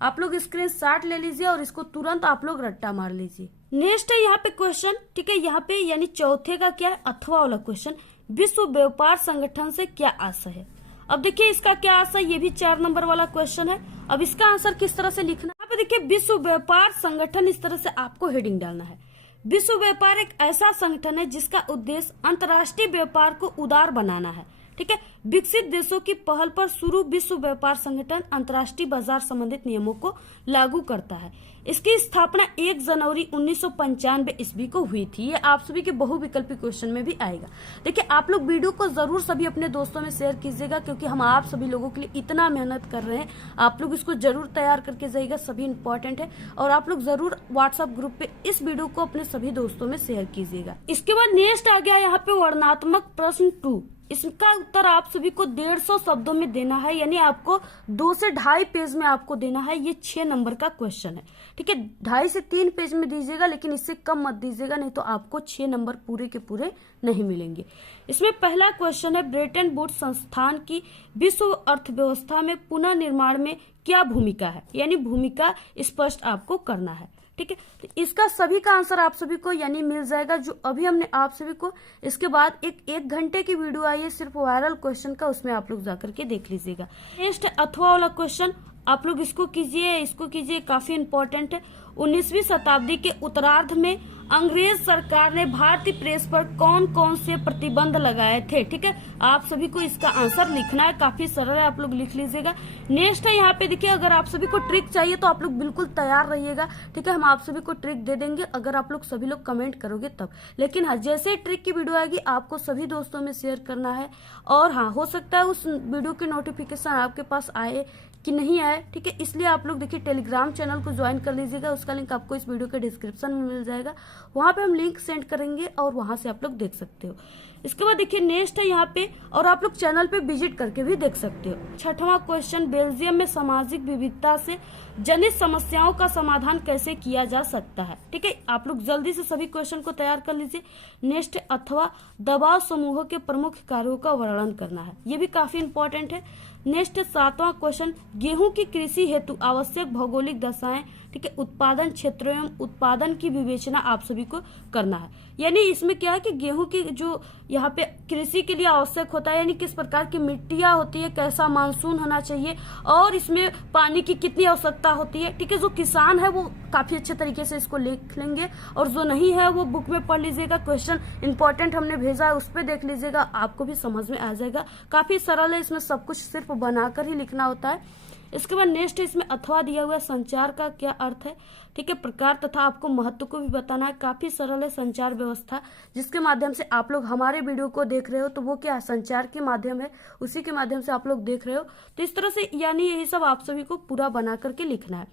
आप लोग स्क्रीनशॉट ले लीजिए और इसको तुरंत आप लोग रट्टा मार लीजिए। नेक्स्ट है यहाँ पे क्वेश्चन। ठीक है, यहाँ पे यानी चौथे का क्या है, अथवा वाला क्वेश्चन, विश्व व्यापार संगठन से क्या आशय है। अब देखिए इसका क्या आशय, ये भी 4 नंबर वाला क्वेश्चन है। अब इसका आंसर किस तरह से लिखना है, यहाँ पे देखिए विश्व व्यापार संगठन, इस तरह से आपको हेडिंग डालना है। विश्व व्यापार एक ऐसा संगठन है जिसका उद्देश्य अंतर्राष्ट्रीय व्यापार को उदार बनाना है। ठीक है, विकसित देशों की पहल पर शुरू विश्व व्यापार संगठन अंतर्राष्ट्रीय बाजार संबंधित नियमों को लागू करता है। इसकी स्थापना 1 जनवरी 1995 ईस्वी को हुई थी। ये आप सभी के बहुविकल्पी क्वेश्चन में भी आएगा। देखिए आप लोग वीडियो को जरूर सभी अपने दोस्तों में शेयर कीजिएगा, क्योंकि हम आप सभी लोगों के लिए इतना मेहनत कर रहे हैं। आप लोग इसको जरूर तैयार करके जाइएगा, सभी इंपॉर्टेंट है। और आप लोग जरूर व्हाट्सएप ग्रुप पे इस वीडियो को अपने सभी दोस्तों में शेयर कीजिएगा। इसके बाद नेक्स्ट आ गया यहाँ पे वर्णनात्मक प्रश्न 2। इसका उत्तर आप सभी को 150 शब्दों में देना है, यानी आपको 2 से 2.5 पेज में आपको देना है। ये 6 नंबर का क्वेश्चन है। ठीक है, 2.5 से 3 पेज में दीजिएगा, लेकिन इससे कम मत दीजिएगा, नहीं तो आपको 6 नंबर पूरे के पूरे नहीं मिलेंगे। इसमें पहला क्वेश्चन है, ब्रेटन वुड्स संस्थान की विश्व अर्थव्यवस्था में पुनर्निर्माण में क्या भूमिका है, यानी भूमिका स्पष्ट आपको करना है। ठीक है, तो इसका सभी का आंसर आप सभी को यानी मिल जाएगा, जो अभी हमने आप सभी को। इसके बाद एक घंटे की वीडियो आई है सिर्फ वायरल क्वेश्चन का, उसमें आप लोग जाकर के देख लीजिएगा। नेक्स्ट अथवा वाला क्वेश्चन, आप लोग इसको कीजिए, काफी इंपॉर्टेंट है। 19वीं शताब्दी के उत्तरार्ध में अंग्रेज सरकार ने भारतीय प्रेस पर कौन कौन से प्रतिबंध लगाए थे। ठीक है, आप सभी को इसका आंसर लिखना है, काफी सरल है, आप लोग लिख लीजिएगा। नेक्स्ट है यहाँ पे देखिए, अगर आप सभी को ट्रिक चाहिए तो आप लोग बिल्कुल तैयार रहिएगा। ठीक है, हम आप सभी को ट्रिक दे देंगे अगर आप लोग सभी लोग कमेंट करोगे तब। लेकिन हाँ, जैसे ट्रिक की वीडियो आएगी आपको सभी दोस्तों में शेयर करना है। और हाँ, हो सकता है उस वीडियो की नोटिफिकेशन आपके पास आए कि नहीं आए। ठीक है, इसलिए आप लोग देखिए टेलीग्राम चैनल को ज्वाइन कर लीजिएगा, उसका लिंक आपको इस वीडियो के डिस्क्रिप्शन में मिल जाएगा। वहां पे हम लिंक सेंड करेंगे और वहां से आप लोग देख सकते हो। इसके बाद देखिए नेक्स्ट है यहाँ पे, और आप लोग चैनल पे विजिट करके भी देख सकते हो। 6वां क्वेश्चन, बेल्जियम में सामाजिक विविधता से जनित समस्याओं का समाधान कैसे किया जा सकता है। ठीक है, आप लोग जल्दी से सभी क्वेश्चन को तैयार कर लीजिए। नेक्स्ट अथवा दबाव समूहों के प्रमुख कार्यों का वर्णन करना है, ये भी काफी इंपॉर्टेंट है। नेक्स्ट 7वां क्वेश्चन, गेहूं की कृषि हेतु आवश्यक भौगोलिक दशाएं। ठीक है, उत्पादन क्षेत्रों एवं उत्पादन की विवेचना आप सभी को करना है। यानी इसमें क्या है कि गेहूं की जो यहाँ पे कृषि के लिए आवश्यक होता है, यानी किस प्रकार की मिट्टियां होती है, कैसा मानसून होना चाहिए और इसमें पानी की कितनी आवश्यकता होती है। ठीक है, जो किसान है वो काफी अच्छे तरीके से इसको लिख लेंगे, और जो नहीं है वो बुक में पढ़ लीजिएगा। क्वेश्चन इंपॉर्टेंट हमने भेजा है, उस पर देख लीजिएगा, आपको भी समझ में आ जाएगा। काफी सरल है, इसमें सब कुछ सिर्फ बनाकर ही लिखना होता है। इसके बाद नेक्स्ट इसमें अथवा दिया हुआ संचार का क्या अर्थ है। ठीक है, प्रकार तथा आपको महत्व को भी बताना है। काफी सरल है संचार व्यवस्था, जिसके माध्यम से आप लोग हमारे वीडियो को देख रहे हो, तो वो क्या है, संचार के माध्यम है, उसी के माध्यम से आप लोग देख रहे हो। तो इस तरह से यानी यही सब आप सभी को पूरा बना करके लिखना है।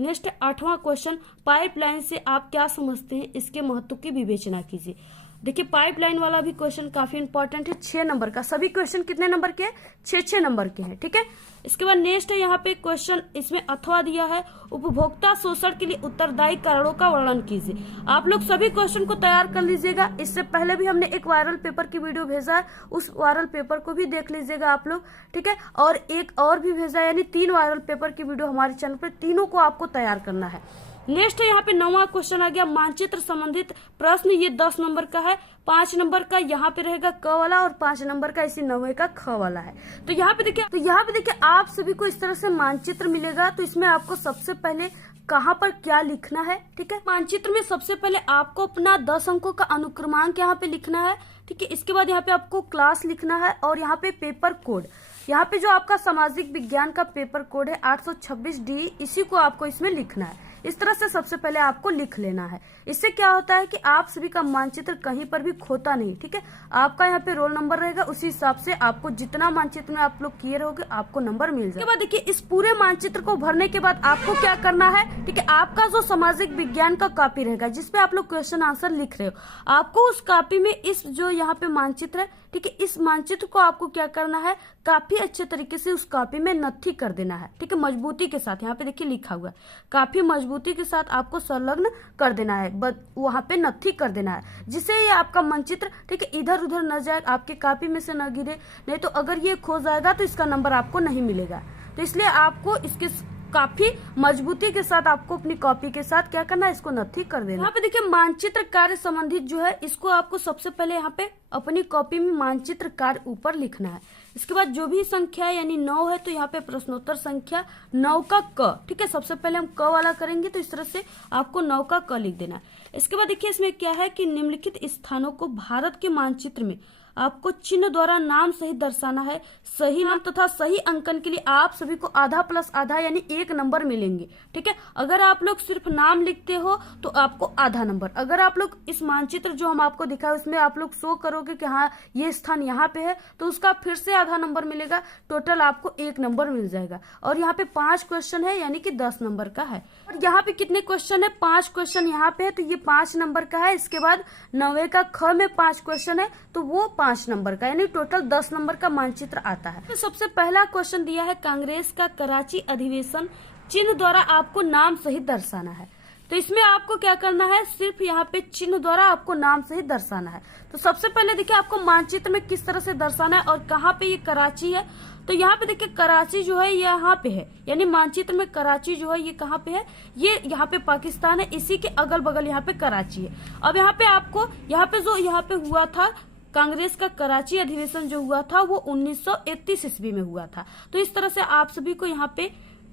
नेक्स्ट 8वां क्वेश्चन, पाइपलाइन से आप क्या समझते हैं, इसके महत्व की विवेचना कीजिए। देखिए पाइपलाइन वाला भी क्वेश्चन काफी इंपॉर्टेंट है, 6 नंबर का। सभी क्वेश्चन कितने नंबर के हैं, 6 नंबर के हैं। ठीक है, इसके बाद नेक्स्ट है यहाँ पे क्वेश्चन, इसमें अथवा दिया है, उपभोक्ता शोषण के लिए उत्तरदायी कारणों का वर्णन कीजिए। आप लोग सभी क्वेश्चन को तैयार कर लीजिएगा। इससे पहले भी हमने एक वायरल पेपर की वीडियो भेजा है, उस वायरल पेपर को भी देख लीजिएगा आप लोग। ठीक है, और एक और भी भेजा है, यानी 3 वायरल पेपर की वीडियो हमारे चैनल पर, तीनों को आपको तैयार करना है। नेक्स्ट है यहाँ पे 9वां क्वेश्चन आ गया, मानचित्र संबंधित प्रश्न। ये 10 नंबर का है, 5 नंबर का यहाँ पे रहेगा क वाला, और 5 नंबर का इसी 9वें का ख वाला है। तो यहाँ पे देखिए आप सभी को इस तरह से मानचित्र मिलेगा। तो इसमें आपको सबसे पहले कहाँ पर क्या लिखना है। ठीक है, मानचित्र में सबसे पहले आपको अपना 10 अंकों का अनुक्रमांक यहाँ पे लिखना है। ठीक है, इसके बाद यहाँ पे आपको क्लास लिखना है, और यहाँ पे पेपर कोड, यहाँ पे जो आपका सामाजिक विज्ञान का पेपर कोड है 826D, इसी को आपको इसमें लिखना है। इस तरह से सबसे पहले आपको लिख लेना है। इससे क्या होता है कि आप सभी का मानचित्र कहीं पर भी खोता नहीं, ठीक है। आपका यहाँ पे रोल नंबर रहेगा, उसी हिसाब से आपको जितना मानचित्र में आप लोग किए रहोगे आपको नंबर मिल जाएगा। इसके बाद देखिए इस पूरे मानचित्र को भरने के बाद आपको क्या करना है, ठीक है। आपका जो सामाजिक विज्ञान का कॉपी रहेगा जिसपे आप लोग क्वेश्चन आंसर लिख रहे हो, आपको उस कॉपी में इस जो यहाँ पे मानचित्र है, ठीक है, इस मानचित्र को आपको क्या करना है, काफी अच्छे तरीके से उस कॉपी में नत्थी कर देना है, ठीक है, मजबूती के साथ। यहाँ पे देखिए लिखा हुआ है, काफी मजबूती के साथ आपको संलग्न कर देना है, वहां पे नत्थी कर देना है, जिससे ये आपका मानचित्र, ठीक है, इधर उधर न जाए, आपके कॉपी में से न गिरे। नहीं तो अगर ये खो जाएगा तो इसका नंबर आपको नहीं मिलेगा। तो इसलिए आपको इसके काफी मजबूती के साथ आपको अपनी कॉपी के साथ क्या करना है, इसको नत्थी कर देना। यहाँ पे देखिए मानचित्र कार्य संबंधित जो है इसको आपको सबसे पहले यहाँ पे अपनी कॉपी में मानचित्र कार्य ऊपर लिखना है। इसके बाद जो भी संख्या है यानी 9 है तो यहाँ पे प्रश्नोत्तर संख्या 9 का क, ठीक है, सबसे पहले हम क वाला करेंगे तो इस तरह से आपको 9 का क लिख देना है। इसके बाद देखिए इसमें क्या है कि निम्नलिखित स्थानों को भारत के मानचित्र में आपको चिन्ह द्वारा नाम सहित दर्शाना है। सही नाम तथा सही अंकन के लिए आप सभी को आधा प्लस आधा यानी 1 नंबर मिलेंगे, ठीक है। अगर आप लोग सिर्फ नाम लिखते हो तो आपको आधा नंबर। अगर आप लोग इस मानचित्र जो हम आपको दिखाए उसमें आप लोग शो करोगे कि हाँ ये स्थान यहाँ पे है तो उसका फिर से आधा नंबर मिलेगा, टोटल आपको 1 नंबर मिल जाएगा। और यहाँ पे 5 क्वेश्चन है यानी कि 10 नंबर का है। और यहाँ पे कितने क्वेश्चन है, 5 क्वेश्चन यहाँ पे है तो ये 5 नंबर का है। इसके बाद 9वें का ख में 5 क्वेश्चन है तो वो 5 नंबर का, यानी टोटल 10 नंबर का मानचित्र आता है। तो सबसे पहला क्वेश्चन दिया है कांग्रेस का कराची अधिवेशन चिन्ह द्वारा आपको नाम सहित दर्शाना है। तो इसमें आपको क्या करना है, सिर्फ यहाँ पे चिन्ह द्वारा आपको नाम सहित दर्शाना है। तो सबसे पहले देखिए आपको मानचित्र में किस तरह से दर्शाना है और कहाँ पे ये कराची है। तो यहाँ पे देखिए कराची जो है यहाँ पे है, यानी मानचित्र में कराची जो है ये कहाँ पे है, ये यहाँ पे पाकिस्तान है, इसी के अगल बगल यहाँ पे कराची है। अब यहाँ पे आपको यहाँ पे जो यहाँ पे हुआ था कांग्रेस का कराची अधिवेशन जो हुआ था वो 1931 ईस्वी में हुआ था। तो इस तरह से आप सभी को यहाँ पे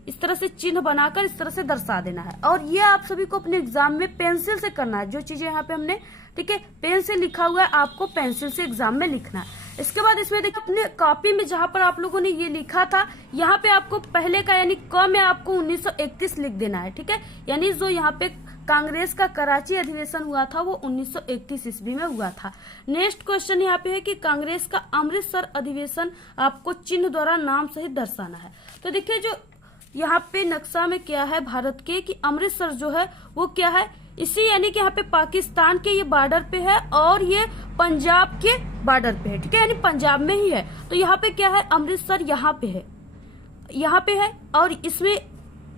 इस तरह से चिन्ह बनाकर इस तरह से दर्शा देना है। और ये आप सभी को अपने एग्जाम में पेंसिल से करना है। जो चीजें यहाँ पे हमने, ठीक है, पेन से लिखा हुआ है आपको पेंसिल से एग्जाम में लिखना है। इसके बाद इसमें देखिए अपने कॉपी में जहां पर आप लोगों ने ये लिखा था यहाँ पे आपको पहले का यानी क में आपको 1931 लिख देना है, ठीक है। यानी जो यहाँ पे कांग्रेस का कराची अधिवेशन हुआ था वो 1931 ईस्वी में हुआ था। नेक्स्ट क्वेश्चन यहाँ पे है कि कांग्रेस का अमृतसर अधिवेशन आपको चिन्ह द्वारा नाम सहित दर्शाना है। तो देखिए जो यहाँ पे नक्शा में क्या है भारत के कि अमृतसर जो है वो क्या है, इसी यानी कि यहाँ पे पाकिस्तान के ये बॉर्डर पे है और ये पंजाब के बॉर्डर पे है, ठीक है, यानी पंजाब में ही है। तो यहाँ पे क्या है, अमृतसर यहाँ पे है, यहाँ पे है। और इसमें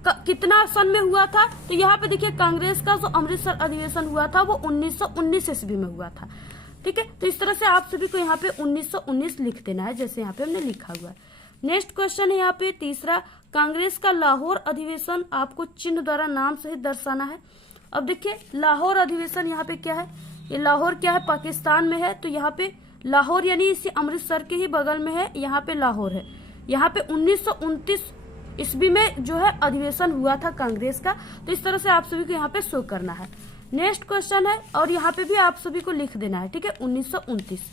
कितना सन में हुआ था, तो यहाँ पे देखिए कांग्रेस का जो अमृतसर अधिवेशन हुआ था वो 1919 ईस्वी में हुआ था, ठीक है। तो इस तरह से आप सभी को यहाँ पे 1919 लिख देना है जैसे यहाँ पे हमने लिखा हुआ है। नेक्स्ट क्वेश्चन है यहाँ पे तीसरा, कांग्रेस का लाहौर अधिवेशन आपको चिन्ह द्वारा नाम सहित दर्शाना है। अब देखिए लाहौर अधिवेशन यहाँ पे क्या है, ये लाहौर क्या है, पाकिस्तान में है। तो यहाँ पे लाहौर यानी इसी अमृतसर के ही बगल में है, यहाँ पे लाहौर है। यहाँ पे 1929 ईस्वी में जो है अधिवेशन हुआ था कांग्रेस का। तो इस तरह से आप सभी को यहाँ पे शो करना है। नेक्स्ट क्वेश्चन है और यहाँ पे भी आप सभी को लिख देना है, ठीक है, 1929।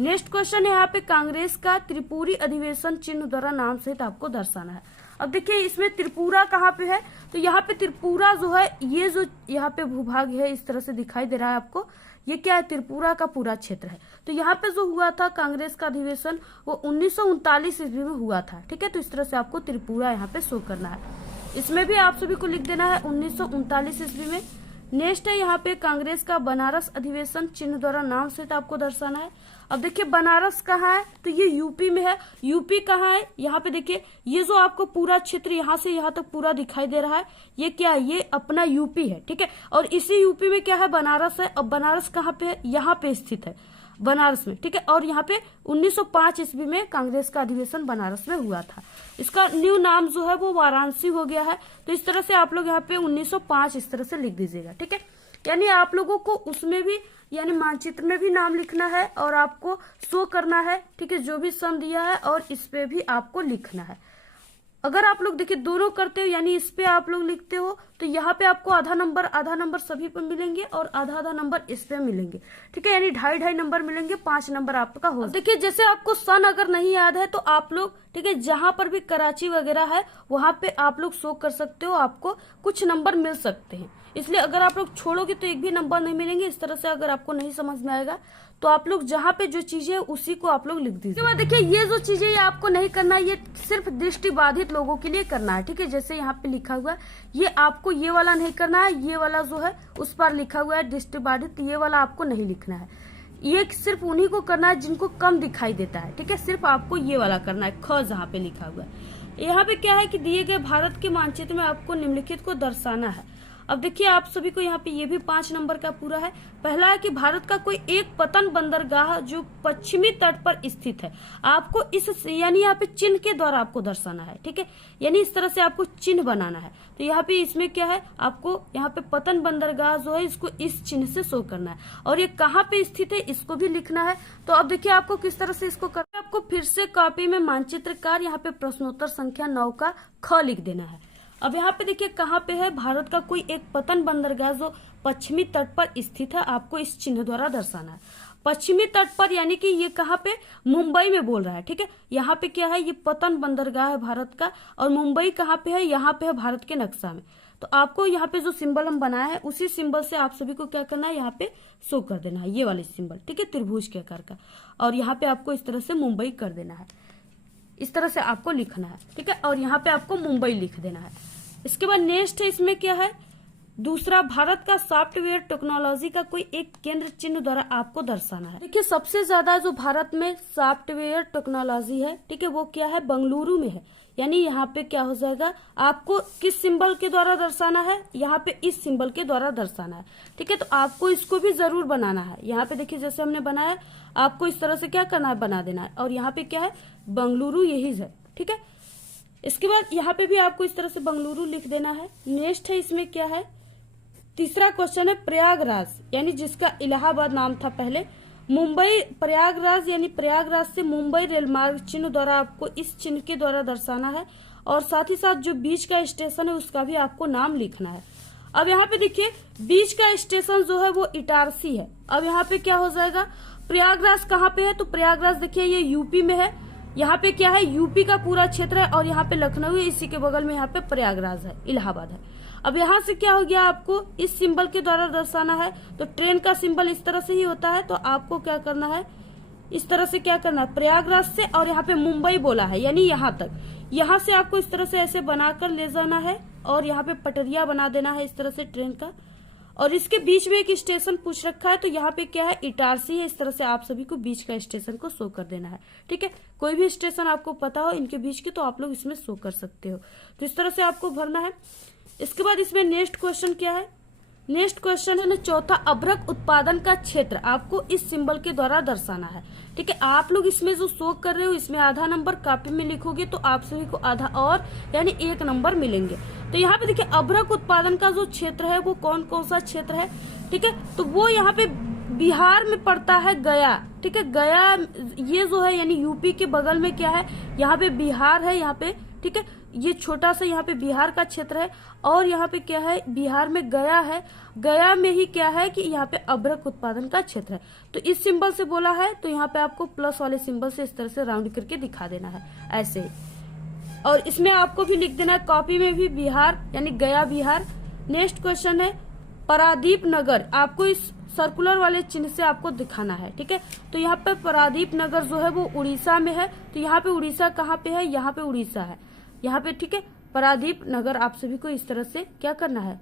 नेक्स्ट क्वेश्चन है यहाँ पे कांग्रेस का त्रिपुरी अधिवेशन चिन्ह द्वारा नाम सहित आपको दर्शाना है। अब देखिए इसमें त्रिपुरा कहाँ पे है, तो यहाँ पे त्रिपुरा जो है ये जो यहाँ पे भूभाग है इस तरह से दिखाई दे रहा है आपको, ये क्या है, त्रिपुरा का पूरा क्षेत्र है। तो यहाँ पे जो हुआ था कांग्रेस का अधिवेशन वो 1939 ईस्वी में हुआ था, ठीक है। तो इस तरह से आपको त्रिपुरा यहाँ पे शो करना है। इसमें भी आप सभी को लिख देना है 1939 ईस्वी में। नेक्स्ट है यहाँ पे कांग्रेस का बनारस अधिवेशन चिन्ह द्वारा नाम सहित आपको दर्शाना है। अब देखिए बनारस कहाँ है, तो ये यूपी में है। यूपी कहाँ है, यहाँ पे देखिए ये जो आपको पूरा क्षेत्र यहाँ से यहाँ तक पूरा दिखाई दे रहा है ये क्या है, ये अपना यूपी है, ठीक है। और इसी यूपी में क्या है, बनारस है। अब बनारस कहाँ पे है, यहाँ पे स्थित है बनारस में, ठीक है। और यहाँ पे 1905 ईस्वी में कांग्रेस का अधिवेशन बनारस में हुआ था। इसका न्यू नाम जो है वो वाराणसी हो गया है। तो इस तरह से आप लोग यहाँ पे 1905 इस तरह से लिख दीजिएगा, ठीक है। यानी आप लोगों को उसमें भी यानी मानचित्र में भी नाम लिखना है और आपको शो करना है, ठीक है, जो भी सन दिया है और इस पे भी आपको लिखना है। अगर आप लोग देखिए दोनों करते हो यानी इस पे आप लोग लिखते हो तो यहाँ पे आपको आधा नंबर सभी पे मिलेंगे और आधा नंबर इस पे मिलेंगे, ठीक है। यानी 2.5 नंबर मिलेंगे, 5 नंबर आपका हो। देखिए जैसे आपको सन अगर नहीं याद है तो आप लोग, ठीक है, जहां पर भी कराची वगैरह है वहां पे आप लोग शो कर सकते हो, आपको कुछ नंबर मिल सकते हैं। इसलिए अगर आप लोग छोड़ोगे तो एक भी नंबर नहीं मिलेंगे। इस तरह से अगर आपको नहीं समझ में आएगा तो आप लोग जहाँ पे जो चीजें है उसी को आप लोग लिख दीजिए। इसके बाद देखिए ये जो चीजें ये आपको नहीं करना है, ये सिर्फ दृष्टिबाधित लोगों के लिए करना है, ठीक है। जैसे यहाँ पे लिखा हुआ है, ये आपको ये वाला नहीं करना है, ये वाला जो है उस पर लिखा हुआ है दृष्टिबाधित, ये वाला आपको नहीं लिखना है। ये सिर्फ उन्हीं को करना है जिनको कम दिखाई देता है, ठीक है। सिर्फ आपको ये वाला करना है, ख जहाँ पे लिखा हुआ है। यहाँ पे क्या है कि दिए गए भारत के मानचित्र में आपको निम्नलिखित को दर्शाना है। अब देखिए आप सभी को यहाँ पे ये भी 5 नंबर का पूरा है। पहला है कि भारत का कोई एक पतन बंदरगाह जो पश्चिमी तट पर स्थित है, आपको इस यानी यहाँ पे चिन्ह के द्वारा आपको दर्शाना है, ठीक है। यानी इस तरह से आपको चिन्ह बनाना है। तो यहाँ पे इसमें क्या है, आपको यहाँ पे पतन बंदरगाह जो है इसको इस चिन्ह से शो करना है और ये कहाँ पे स्थित है इसको भी लिखना है। तो अब देखिए आपको किस तरह से इसको करना है। आपको फिर से कॉपी में मानचित्रकार यहाँ पे प्रश्नोत्तर संख्या 9 का ख लिख देना है। अब यहाँ पे देखिए कहाँ पे है, भारत का कोई एक पतन बंदरगाह जो पश्चिमी तट पर स्थित है, आपको इस चिन्ह द्वारा दर्शाना है। पश्चिमी तट पर यानी कि ये कहाँ पे, मुंबई में बोल रहा है, ठीक है। यहाँ पे क्या है, ये पतन बंदरगाह है भारत का और मुंबई कहाँ पे है, यहाँ पे है भारत के नक्शा में। तो आपको यहाँ पे जो सिंबल हम बनाया है उसी सिंबल से आप सभी को क्या करना है, यहाँ पे शो कर देना है, ये वाले सिंबल, ठीक है, त्रिभुज के आकार का। और यहाँ पे आपको इस तरह से मुंबई कर देना है, इस तरह से आपको लिखना है, ठीक है। और यहाँ पे आपको मुंबई लिख देना है। इसके बाद नेक्स्ट है, इसमें क्या है, दूसरा, भारत का सॉफ्टवेयर टेक्नोलॉजी का कोई एक केंद्र चिन्ह द्वारा आपको दर्शाना है। देखिए सबसे ज्यादा जो भारत में सॉफ्टवेयर टेक्नोलॉजी है, ठीक है, वो क्या है, बेंगलुरु में है। यानी यहाँ पे क्या हो जाएगा, आपको किस सिंबल के द्वारा दर्शाना है, यहाँ पे इस सिंबल के द्वारा दर्शाना है, ठीक है। तो आपको इसको भी जरूर बनाना है। यहाँ पे देखिए जैसे हमने बनाया, आपको इस तरह से क्या करना है, बना देना है। और यहाँ पे क्या है, बेंगलुरु यही है, ठीक है। इसके बाद यहाँ पे भी आपको इस तरह से बेंगलुरु लिख देना है। नेक्स्ट है, इसमें क्या है, तीसरा क्वेश्चन है, प्रयागराज यानी जिसका इलाहाबाद नाम था पहले, मुंबई, प्रयागराज यानी प्रयागराज से मुंबई रेल मार्ग चिन्ह द्वारा आपको इस चिन्ह के द्वारा दर्शाना है। और साथ ही साथ जो बीच का स्टेशन है उसका भी आपको नाम लिखना है। अब यहाँ पे देखिए बीच का स्टेशन जो है वो इटारसी है। अब यहाँ पे क्या हो जाएगा, प्रयागराज कहाँ पे है, तो प्रयागराज देखिए ये यूपी में है। यहाँ पे क्या है, यूपी का पूरा क्षेत्र है और यहाँ पे लखनऊ है, इसी के बगल में यहाँ पे प्रयागराज है, इलाहाबाद है। अब यहाँ से क्या हो गया, आपको इस सिंबल के द्वारा दर्शाना है। तो ट्रेन का सिंबल इस तरह से ही होता है, तो आपको क्या करना है, इस तरह से क्या करना है, प्रयागराज से, और यहाँ पे मुंबई बोला है यानी यहाँ तक, यहाँ से आपको इस तरह से ऐसे बनाकर ले जाना है और यहाँ पे पटरिया बना देना है इस तरह से ट्रेन का। और इसके बीच में एक स्टेशन पूछ रखा है, तो यहाँ पे क्या है, इटारसी है। इस तरह से आप सभी को बीच का स्टेशन को शो कर देना है, ठीक है। कोई भी स्टेशन आपको पता हो इनके बीच की, तो आप लोग इसमें शो कर सकते हो। तो इस तरह से आपको भरना है। इसके बाद इसमें नेक्स्ट क्वेश्चन क्या है, नेक्स्ट क्वेश्चन है ना चौथा, अभ्रक उत्पादन का क्षेत्र आपको इस सिंबल के द्वारा दर्शाना है, ठीक है। आप लोग इसमें जो शो कर रहे हो इसमें आधा नंबर कॉपी में लिखोगे तो आप सभी को आधा और यानी 1 नंबर मिलेंगे। तो यहाँ पे देखिए अभ्रक उत्पादन का जो क्षेत्र है वो कौन कौन सा क्षेत्र है, ठीक है। तो वो यहाँ पे बिहार में पड़ता है, गया, ठीक है। गया ये जो है यानी यूपी के बगल में क्या है, यहाँ पे बिहार है, यहाँ पे, ठीक है। ये छोटा सा यहाँ पे बिहार का क्षेत्र है और यहाँ पे क्या है, बिहार में गया है, गया में ही क्या है कि यहाँ पे अभ्रक उत्पादन का क्षेत्र है। तो इस सिंबल से बोला है, तो यहाँ पे आपको प्लस वाले सिंबल से इस तरह से राउंड करके दिखा देना है ऐसे ही। और इसमें आपको भी लिख देना है कॉपी में भी, बिहार यानी गया बिहार। नेक्स्ट क्वेश्चन है, पारादीप नगर, आपको इस सर्कुलर वाले चिन्ह से आपको दिखाना है, ठीक है। तो यहाँ पे पारादीप नगर जो है वो उड़ीसा में है। तो यहाँ पे उड़ीसा कहाँ पे है, यहाँ पे उड़ीसा है, यहाँ पे, ठीक है। पारादीप नगर आप सभी को इस तरह से क्या करना है,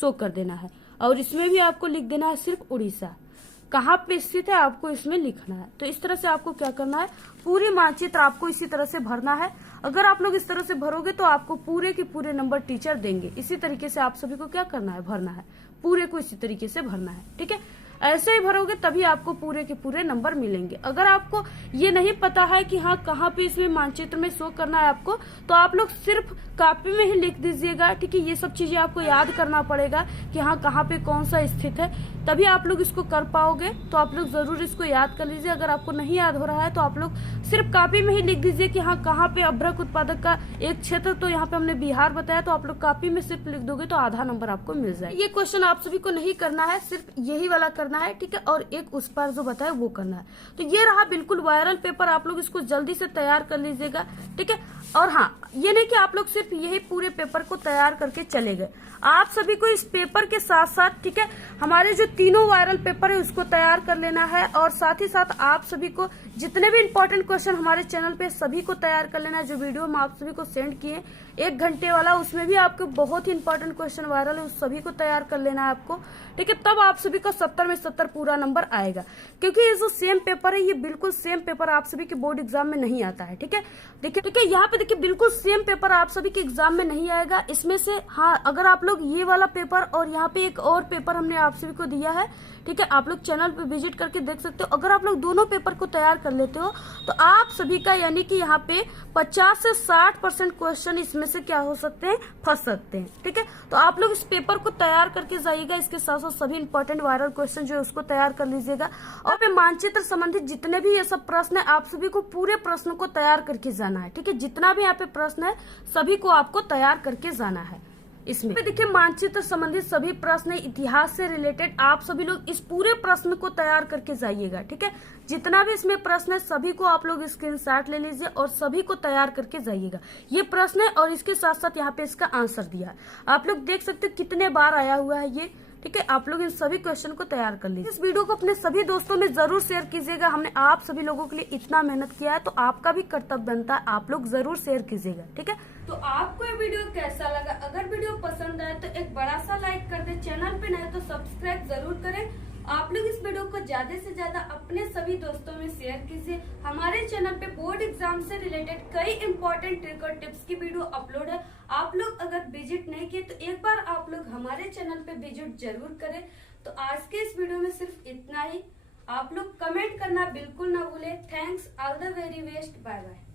शो कर देना है। और इसमें भी आपको लिख देना है सिर्फ उड़ीसा कहाँ पे स्थित है, आपको इसमें लिखना है। तो इस तरह से आपको क्या करना है, पूरी मानचित्र आपको इसी तरह से भरना है। अगर आप लोग इस तरह से भरोगे तो आपको पूरे के पूरे नंबर टीचर देंगे। इसी तरीके से आप सभी को क्या करना है, भरना है, पूरे को इसी तरीके से भरना है, ठीक है। ऐसे ही भरोगे तभी आपको पूरे के पूरे नंबर मिलेंगे। अगर आपको ये नहीं पता है कि हाँ कहाँ पे इसमें मानचित्र में शो करना है आपको, तो आप लोग सिर्फ कॉपी में ही लिख दीजिएगा, ठीक है। ये सब चीजें आपको याद करना पड़ेगा कि हाँ कहाँ पे कौन सा स्थित है, तभी आप लोग इसको कर पाओगे। तो आप लोग जरूर इसको याद कर लीजिए। अगर आपको नहीं याद हो रहा है तो आप लोग सिर्फ कॉपी में ही लिख दीजिए कि हाँ कहाँ पे अभ्रक उत्पादक का एक क्षेत्र, तो यहाँ पे हमने बिहार बताया, तो आप लोग कॉपी में सिर्फ लिख दोगे तो आधा नंबर आपको मिल जाए। ये क्वेश्चन आप सभी को नहीं करना है, सिर्फ यही वाला करना है, ठीक है। और एक उस पर जो बताया वो करना है। तो ये रहा बिल्कुल वायरल पेपर, आप लोग इसको जल्दी से तैयार कर लीजिएगा, ठीक है। और हाँ, ये नहीं कि आप लोग सिर्फ यही पूरे पेपर को तैयार करके चले गए, आप सभी को इस पेपर के साथ साथ, ठीक है, हमारे जो तीनों वायरल पेपर है उसको तैयार कर लेना है। और साथ ही साथ आप सभी को जितने भी इंपॉर्टेंट क्वेश्चन हमारे चैनल पे सभी को तैयार कर लेना है। जो वीडियो हम आप सभी को सेंड किए 1 घंटे वाला, उसमें भी आपके बहुत ही इंपॉर्टेंट क्वेश्चन वायरल है, उस सभी को तैयार कर लेना है आपको, ठीक है। तब आप सभी को 70 में 70 पूरा नंबर आएगा, क्योंकि ये जो सेम पेपर है ये बिल्कुल सेम पेपर आप सभी के बोर्ड एग्जाम में नहीं आता है, ठीक है। देखिए, ठीक है, यहाँ पे देखिए बिल्कुल सेम पेपर आप सभी के एग्जाम में नहीं आएगा। इसमें से हाँ, अगर आप लोग ये वाला पेपर और यहाँ पे एक और पेपर हमने आप सभी को दिया है, ठीक है, आप लोग चैनल पे विजिट करके देख सकते हो। अगर आप लोग दोनों पेपर को तैयार कर लेते हो तो आप सभी का यानी कि यहाँ पे 50 से 60% क्वेश्चन इसमें से क्या हो सकते हैं, फंस सकते हैं, ठीक है। तो आप लोग इस पेपर को तैयार करके जाइएगा। इसके साथ साथ सभी इंपॉर्टेंट वायरल क्वेश्चन जो है उसको तैयार कर लीजिएगा। और पे मानचित्र संबंधित जितने भी ये सब प्रश्न है, आप सभी को पूरे प्रश्न को तैयार करके जाना है, ठीक है। जितना भी यहाँ पे प्रश्न है सभी को आपको तैयार करके जाना है। इसमें देखिए मानचित्र संबंधित सभी प्रश्न, इतिहास से रिलेटेड, आप सभी लोग इस पूरे प्रश्न को तैयार करके जाइएगा, ठीक है। जितना भी इसमें प्रश्न है सभी को आप लोग स्क्रीनशॉट ले लीजिए और सभी को तैयार करके जाइएगा। ये प्रश्न है और इसके साथ साथ यहाँ पे इसका आंसर दिया है, आप लोग देख सकते हैं कितने बार आया हुआ है ये, ठीक है। आप लोग इन सभी क्वेश्चन को तैयार कर लीजिए। इस वीडियो को अपने सभी दोस्तों में जरूर शेयर कीजिएगा। हमने आप सभी लोगों के लिए इतना मेहनत किया है, तो आपका भी कर्तव्य बनता है, आप लोग जरूर शेयर कीजिएगा, ठीक है। तो आपको ये वीडियो कैसा लगा? अगर वीडियो पसंद आए तो एक बड़ा सा लाइक कर दे, चैनल पे नए तो सब्सक्राइब जरूर करें। आप लोग इस वीडियो को ज्यादा से ज्यादा अपने सभी दोस्तों में शेयर कीजिए। हमारे चैनल पे बोर्ड एग्जाम से रिलेटेड कई इंपॉर्टेंट ट्रिक और टिप्स की वीडियो अपलोड है। आप लोग अगर विजिट नहीं किए तो एक बार आप लोग हमारे चैनल पे विजिट जरूर करें। तो आज के इस वीडियो में सिर्फ इतना ही। आप लोग कमेंट करना बिल्कुल ना भूले। Thanks, all the very best, bye bye.